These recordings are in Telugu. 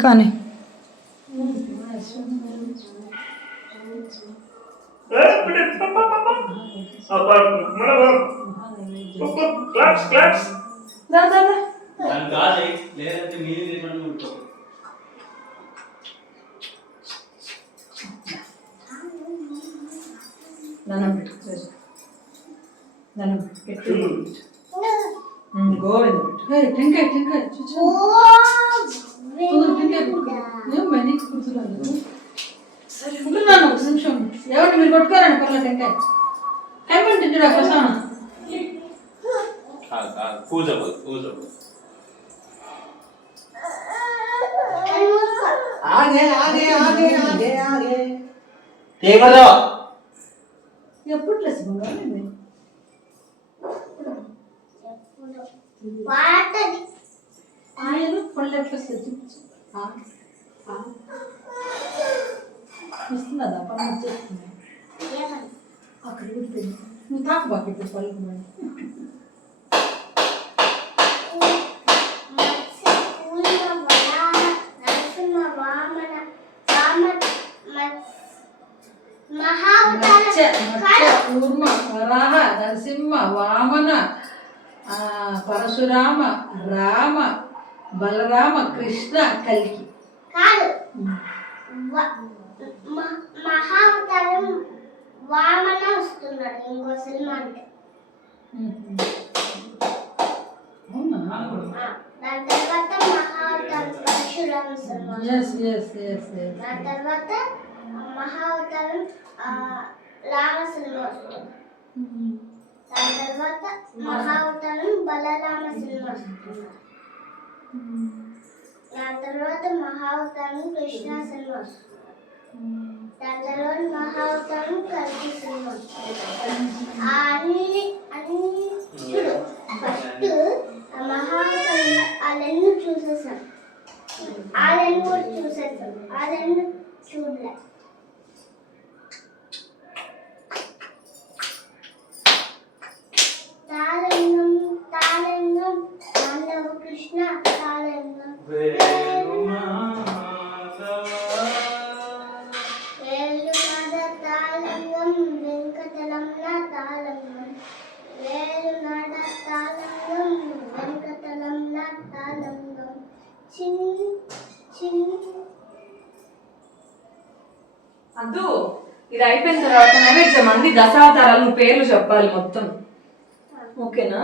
కానీ గోవింద టెంకాయ టెంకాయ ఉంటున్నాను ఒక నిమిషం. ఎవరు మీరు కొట్టుకోరండి పర్లేదు టెంకాయ టైం తింటురా ప్రసాన आगे आगे आगे आगे आगे देखो तो ఎప్పుడు డ్రెస్ బాగుంది వాటది ఆయన పళ్ళెట్ల ఇస్తున్నదా పని చేస్తుంది అక్కడ ఉంటుంది నువ్వు తాకు బాగా ఇప్పుడు పళ్ళకు కూర్మ వరాహ నరసింహ వామన పరశురామ రామ బలరామ కృష్ణ కల్కి కాదు మహావతారం వామన వస్తున్నాడు ఇంకో సినిమా అంటే దాని తర్వాత మహావతారం పరశురామ సినిమా దాని తర్వాత మహావతారం రామ సినిమా వస్తుంది దాని తర్వాత మహావతారం బలరామ సినిమా వస్తుంది దాని తర్వాత మహావతారం కృష్ణ సినిమా వస్తుంది దాని తర్వాత మహావతారం కల్కి సినిమా వస్తుంది అన్ని చూడు ఫస్ట్ మహావతారం వాళ్ళెన్ను చూసేసాను వాళ్ళెన్ను కూడా చూసేసాను వాళ్ళెన్ను చూడలే తాళంగం తాళంగం మాధవ కృష్ణ తాళంగం వేలునాద తాళంగం వెంకటరమణ తాళంగం వేలునాద తాళంగం వెంకటరమణ తాళంగం చిన్ చిన్ అద్దు ఇది అయిపోయిన తర్వాత నైవేద్యం మంది దశావతారాలు పేర్లు చెప్పాలి మొత్తం ఓకేనా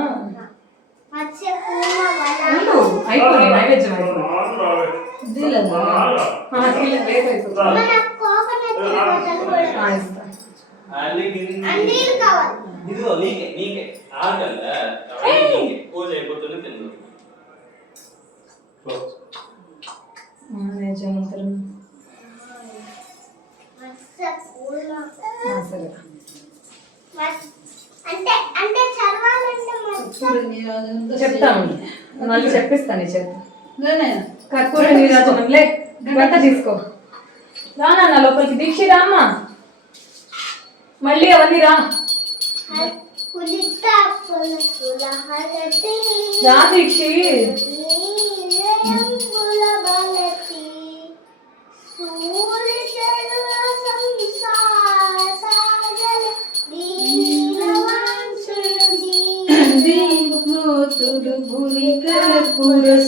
అయిపోయి నైవేద్యం చెప్తాను మళ్ళీ చెప్పిస్తాను నీ చేత కర్పూర నీరాజనంలే గంట తీసుకో రానా లోపలికి దీక్ష రామ్మా మళ్ళీ అవన్నీ రా రా దీక్షి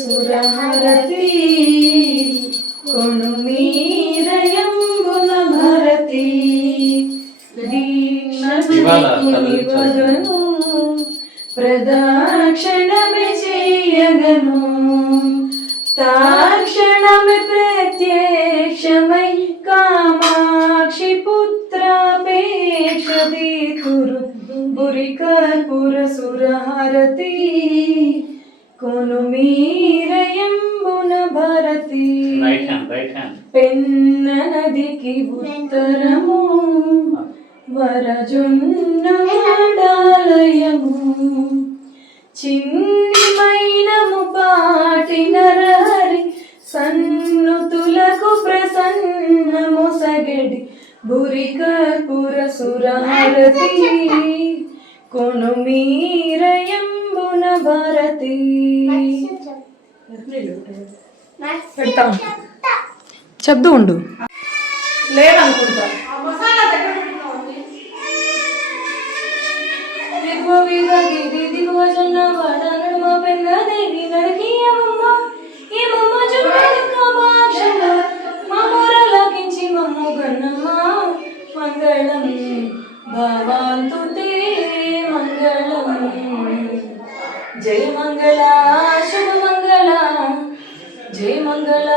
కర్పూరసురహారతి కొను మీరయంబున భరతి దీనవదను ప్రదక్షిణమే చేయగను తాక్షణమే ప్రత్యక్షమై కామాక్షి పుత్రాపేక్షతి కురు బురి కర్పూరసురహారతి కొను మీరయంబున భరతి పెన్న నదికి ఉత్తరము వరజున్న వాడాలయము చిన్ని మైనము పాటి నరహరి సన్నుతులకు ప్రసన్నము సగడి బురి కర్పూరసురహారతి కొను మీరయంబున భరతి పెడతా ఉండు. చెప్తూ ఉండు. లేదనుకుంటా. మసాలా దగ్గర పెట్టుకోండి. దిగువ వీధ గిరి దిగువ జొన్న వాడ నడుమ పెన్న దేవి నడికి అమ్మమ్మ ఏమమ్మ జొన్నది కామాక్షమ్మ మమ్మూరలకించి మమ్ము గన్నమ్మ మంగళం భవంతుతే మంగళం జయ మంగళ శుభ మంగళ జయ మంగళ